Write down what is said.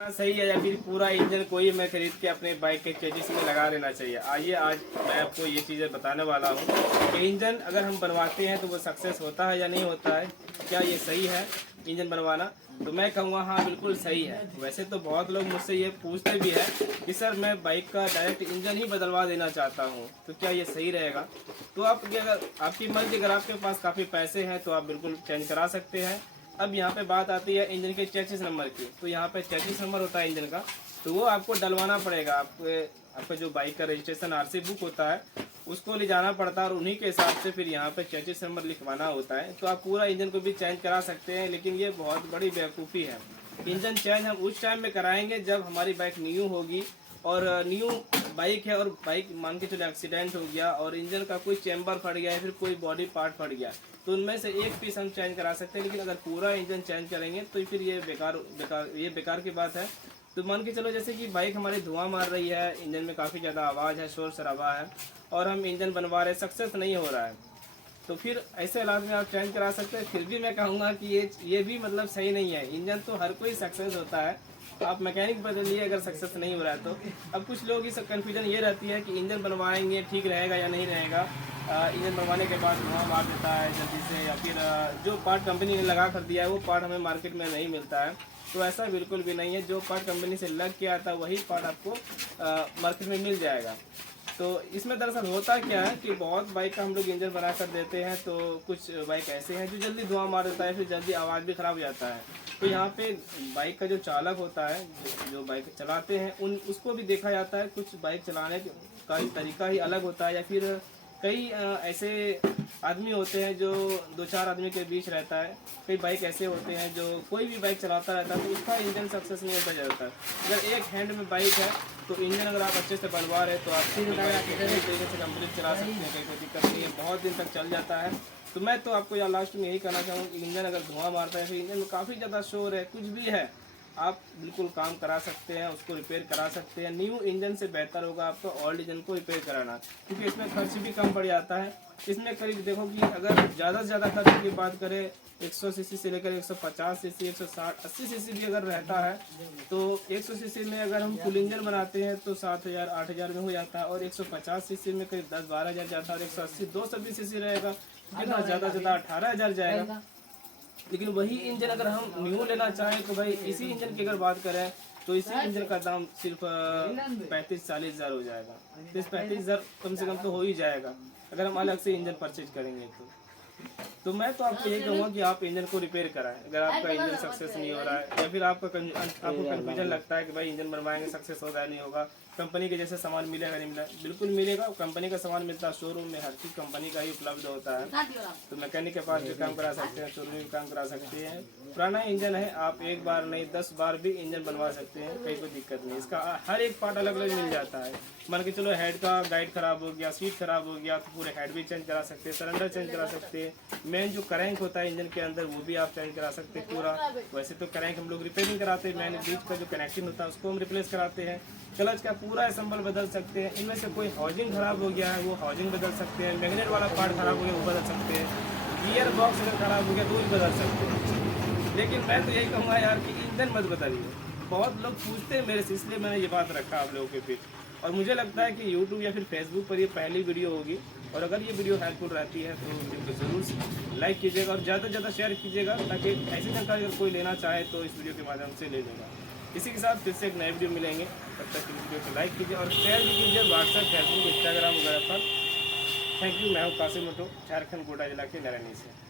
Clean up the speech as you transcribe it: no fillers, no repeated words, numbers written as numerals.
सही है या फिर पूरा इंजन कोई मैं खरीद के अपने बाइक के चेजिस में लगा लेना चाहिए। आइए आज मैं आपको ये चीज़ें बताने वाला हूँ कि इंजन अगर हम बनवाते हैं तो वो सक्सेस होता है या नहीं होता है, क्या ये सही है इंजन बनवाना। तो मैं कहूँगा हाँ बिल्कुल सही है। वैसे तो बहुत लोग मुझसे ये पूछते भी हैं कि सर मैं बाइक का डायरेक्ट इंजन ही बदलवा देना चाहता हूँ, तो क्या ये सही रहेगा। तो आप अगर आपकी मर्जी, अगर आपके पास काफ़ी पैसे हैं तो आप बिल्कुल चेंज करा सकते हैं। अब यहाँ पे बात आती है इंजन के चेसिस नंबर की। तो यहाँ पे चेसिस नंबर होता है इंजन का, तो वो आपको डलवाना पड़ेगा। आपका जो बाइक का रजिस्ट्रेशन आरसी बुक होता है उसको ले जाना पड़ता है और उन्हीं के हिसाब से फिर यहाँ पे चेसिस नंबर लिखवाना होता है। तो आप पूरा इंजन को भी चेंज करा सकते हैं, लेकिन ये बहुत बड़ी बेवकूफ़ी है। इंजन चेंज हम उस टाइम में कराएंगे जब हमारी बाइक न्यू होगी और न्यू बाइक है और बाइक मान के चलो एक्सीडेंट हो गया और इंजन का कोई चैम्बर फट गया है, फिर कोई बॉडी पार्ट फट गया, तो उनमें से एक पीस हम चेंज करा सकते हैं। लेकिन अगर पूरा इंजन चेंज करेंगे तो फिर ये बेकार की बात है। तो मान के चलो जैसे कि बाइक हमारी धुआं मार रही है, इंजन में काफ़ी ज़्यादा आवाज़ है, शोर शराबा है और हम इंजन बनवा रहे, सक्सेस नहीं हो रहा है, तो फिर ऐसे हालात में आप चेंज करा सकते हैं। फिर भी मैं कहूँगा कि ये भी मतलब सही नहीं है। इंजन तो हर कोई सक्सेस होता है, तो आप मैकेनिक बदलिए अगर सक्सेस नहीं हो रहा है तो। अब कुछ लोग की कन्फ्यूजन ये रहती है कि इंजन बनवाएंगे ठीक रहेगा या नहीं रहेगा। इंजन बनवाने के बाद धुआं मार देता है जल्दी से, या फिर जो पार्ट कंपनी ने लगा कर दिया है वो पार्ट हमें मार्केट में नहीं मिलता है। तो ऐसा बिल्कुल भी नहीं है, जो पार्ट कंपनी से लग के आता है वही पार्ट आपको मार्केट में मिल जाएगा। तो इसमें दरअसल होता क्या है कि बहुत बाइक का हम लोग इंजन बना कर देते हैं, तो कुछ बाइक ऐसे हैं जो जल्दी धुआं मार देता है, फिर जल्दी आवाज़ भी ख़राब हो जाता है। तो यहाँ पे बाइक का जो चालक होता है, जो बाइक चलाते हैं उसको भी देखा जाता है। कुछ बाइक चलाने का तरीका ही अलग होता है, या फिर कई ऐसे आदमी होते हैं जो 2-4 आदमी के बीच रहता है। कई बाइक ऐसे होते हैं जो कोई भी बाइक चलाता रहता है तो उसका इंजन सक्सेस नहीं होता जाता है। अगर एक हैंड में बाइक है तो इंजन अगर आप अच्छे से बनवा रहे तो आप तरीके से कंप्लीट चला सकते हैं, कोई दिक्कत नहीं है, बहुत दिन तक चल जाता है। तो मैं तो आपको यहाँ लास्ट में यही कहना चाहूँगा कि इंजन अगर धुआं मारता है, फिर इंजन में काफ़ी ज़्यादा शोर है, कुछ भी है, आप बिल्कुल काम करा सकते हैं, उसको रिपेयर करा सकते हैं। न्यू इंजन से बेहतर होगा आपको ओल्ड इंजन को रिपेयर कराना, क्योंकि इसमें खर्च भी कम पड़ जाता है। इसमें करीब देखो कि अगर ज़्यादा से ज़्यादा खर्च की बात करें 100 सीसी से लेकर 150 सीसी, 160, 80 सीसी भी अगर रहता है तो 100 सीसी में अगर हम फुल इंजन बनाते हैं तो 7,000 8,000 में हो जाता है, और 150 सीसी में करीब 10-12 हज़ार जाता है, और 180 220 सीसी रहेगा कितना ज़्यादा 18,000 जाएगा। लेकिन वही इंजन अगर हम न्यू लेना चाहें तो भाई इसी इंजन की अगर बात करें तो इसी इंजन का दाम सिर्फ 35-40 हज़ार हो जाएगा। तो इस 35 हज़ार कम से कम तो हो ही जाएगा अगर हम अलग से इंजन परचेज करेंगे तो मैं तो आपको यही कहूँगा कि आप इंजन को रिपेयर कराएं अगर आपका इंजन सक्सेस नहीं हो रहा है, या फिर आपको कन्फ्यूजन लगता है कि भाई इंजन बनवाएंगे सक्सेस होगा नहीं होगा, कंपनी के जैसे सामान मिलेगा नहीं मिलेगा। बिल्कुल मिलेगा, कंपनी का सामान मिलता है, शोरूम में हर चीज़ कंपनी का ही उपलब्ध होता है। तो मैकेनिक के पास भी काम करा सकते हैं, शोरूम में भी काम करा सकते हैं। पुराना इंजन है, आप एक बार नहीं 10 बार भी इंजन बनवा सकते हैं, कहीं कोई दिक्कत नहीं। इसका हर एक पार्ट अलग अलग मिल जाता है। मान के चलो हेड का गाइड खराब हो गया, सीट खराब हो गया तो पूरे हेड भी चेंज करा सकते हैं, सिलेंडर चेंज करा सकते हैं, मेन जो क्रैंक होता है इंजन के अंदर वो भी आप चेंज करा सकते हैं पूरा। वैसे तो क्रैंक हम लोग रिपेयरिंग कराते हैं, मैन बीच का जो कनेक्टिंग होता है उसको हम रिप्लेस कराते हैं। क्लच का पूरा असम्बल बदल सकते हैं। इनमें से कोई हाउसिंग खराब हो गया है वो हाउसिंग बदल सकते हैं, मैग्नेट वाला पार्ट खराब हो गया वो बदल सकते हैं, गियर बॉक्स अगर खराब हो गया तो भी बदल सकते हैं। लेकिन मैं तो यही कहूँगा यार कि इंजन मत बदलिए। बहुत लोग पूछते हैं मेरे से, इसलिए मैंने ये बात रखा आप लोगों के बीच। और मुझे लगता है कि यूट्यूब या फिर फेसबुक पर ये पहली वीडियो होगी, और अगर ये वीडियो हेल्पफुल रहती है तो वीडियो को ज़रूर लाइक कीजिएगा और ज़्यादा से ज़्यादा शेयर कीजिएगा, ताकि ऐसी जानकारी अगर कोई लेना चाहे तो इस वीडियो के माध्यम से ले लेगा। इसी के साथ फिर से एक नए वीडियो मिलेंगे, तब तक इस वीडियो को लाइक कीजिए और शेयर भी कीजिए व्हाट्सएप, फेसबुक, इंस्टाग्राम वगैरह पर। Thank you. मैं हूँ कासिम मोटो, झारखंड कोटा जिला के नारायणी से।